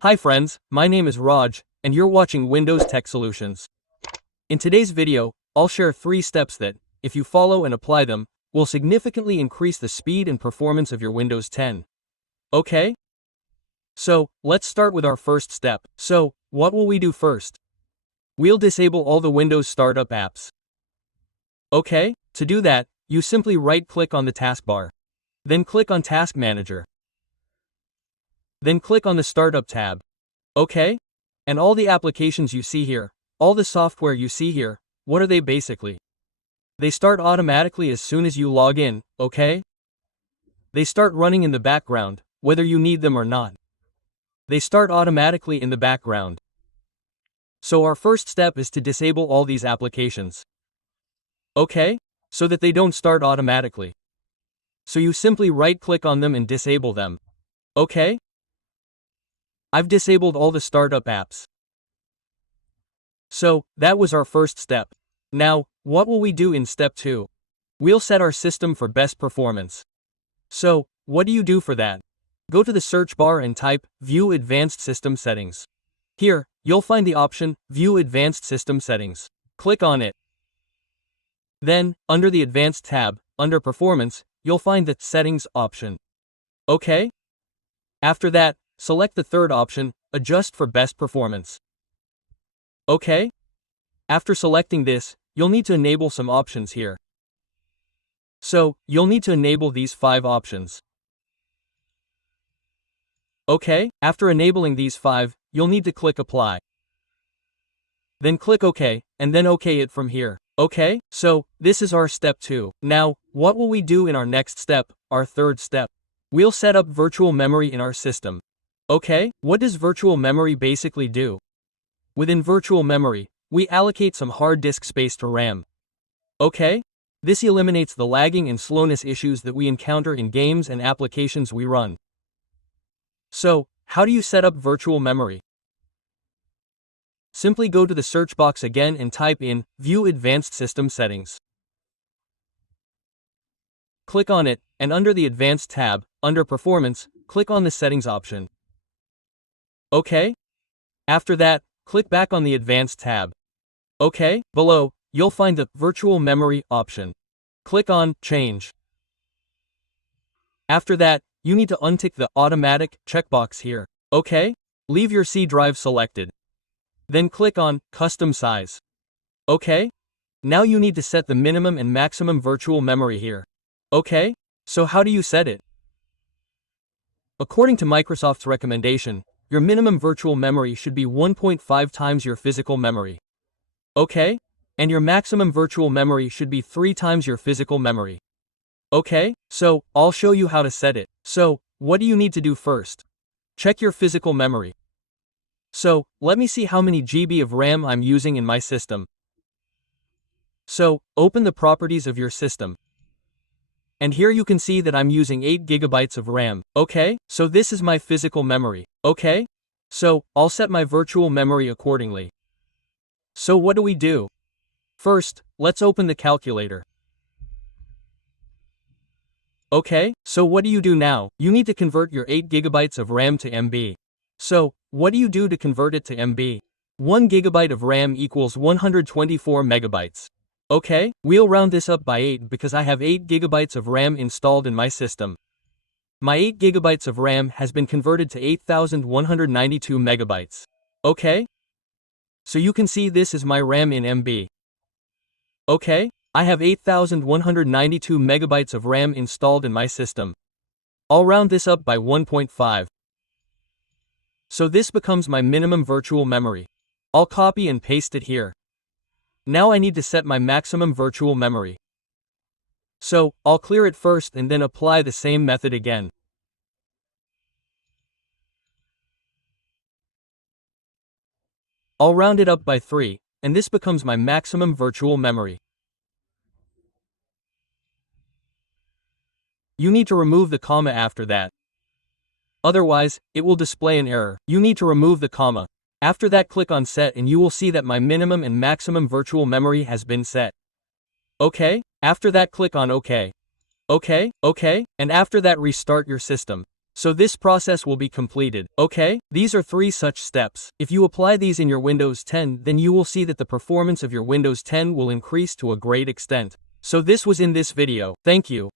Hi friends, my name is Raj, and you're watching Windows Tech Solutions. In today's video, I'll share 3 steps that, if you follow and apply them, will significantly increase the speed and performance of your Windows 10. Okay? So, let's start with our first step. So, what will we do first? We'll disable all the Windows startup apps. Okay? To do that, you simply right-click on the taskbar. Then click on Task Manager. Then click on the Startup tab. Okay? And all the applications you see here, all the software you see here, what are they basically? They start automatically as soon as you log in, okay? They start running in the background, whether you need them or not. They start automatically in the background. So our first step is to disable all these applications. Okay? So that they don't start automatically. So you simply right-click on them and disable them. Okay? I've disabled all the startup apps. So, that was our first step. Now, what will we do in step 2? We'll set our system for best performance. So, what do you do for that? Go to the search bar and type, View Advanced System Settings. Here, you'll find the option, View Advanced System Settings. Click on it. Then, under the Advanced tab, under Performance, you'll find the Settings option. Okay? After that, select the third option, Adjust for Best Performance. Okay? After selecting this, you'll need to enable some options here. So, you'll need to enable these 5 options. Okay? After enabling these 5, you'll need to click Apply. Then click OK, and then OK it from here. Okay? So, this is our step 2. Now, what will we do in our next step, our third step? We'll set up virtual memory in our system. Okay, what does virtual memory basically do? Within virtual memory, we allocate some hard disk space to RAM. Okay? This eliminates the lagging and slowness issues that we encounter in games and applications we run. So, how do you set up virtual memory? Simply go to the search box again and type in View Advanced System Settings. Click on it, and under the Advanced tab, under Performance, click on the Settings option. Okay? After that, click back on the Advanced tab. Okay? Below, you'll find the Virtual Memory option. Click on Change. After that, you need to untick the Automatic checkbox here. Okay? Leave your C drive selected. Then click on Custom Size. Okay? Now you need to set the minimum and maximum virtual memory here. Okay? So how do you set it? According to Microsoft's recommendation, your minimum virtual memory should be 1.5 times your physical memory. Okay? And your maximum virtual memory should be 3 times your physical memory. Okay? So, I'll show you how to set it. So, what do you need to do first? Check your physical memory. So, let me see how many GB of RAM I'm using in my system. So, open the properties of your system. And here you can see that I'm using 8 GB of RAM. Okay? So this is my physical memory. Okay? So, I'll set my virtual memory accordingly. So what do we do? First, let's open the calculator. Okay? So what do you do now? You need to convert your 8 GB of RAM to MB. So, what do you do to convert it to MB? 1 GB of RAM equals 124 megabytes. Okay, we'll round this up by 8 because I have 8 GB of RAM installed in my system. My 8 GB of RAM has been converted to 8,192 megabytes. Okay? So you can see this is my RAM in MB. Okay, I have 8,192 megabytes of RAM installed in my system. I'll round this up by 1.5. So this becomes my minimum virtual memory. I'll copy and paste it here. Now I need to set my maximum virtual memory. So, I'll clear it first and then apply the same method again. I'll round it up by 3, and this becomes my maximum virtual memory. You need to remove the comma after that. Otherwise, it will display an error. You need to remove the comma. After that, click on Set and you will see that my minimum and maximum virtual memory has been set. Okay? After that, click on OK. Okay, and after that restart your system. So this process will be completed, okay? These are 3 such steps. If you apply these in your Windows 10, then you will see that the performance of your Windows 10 will increase to a great extent. So this was in this video. Thank you.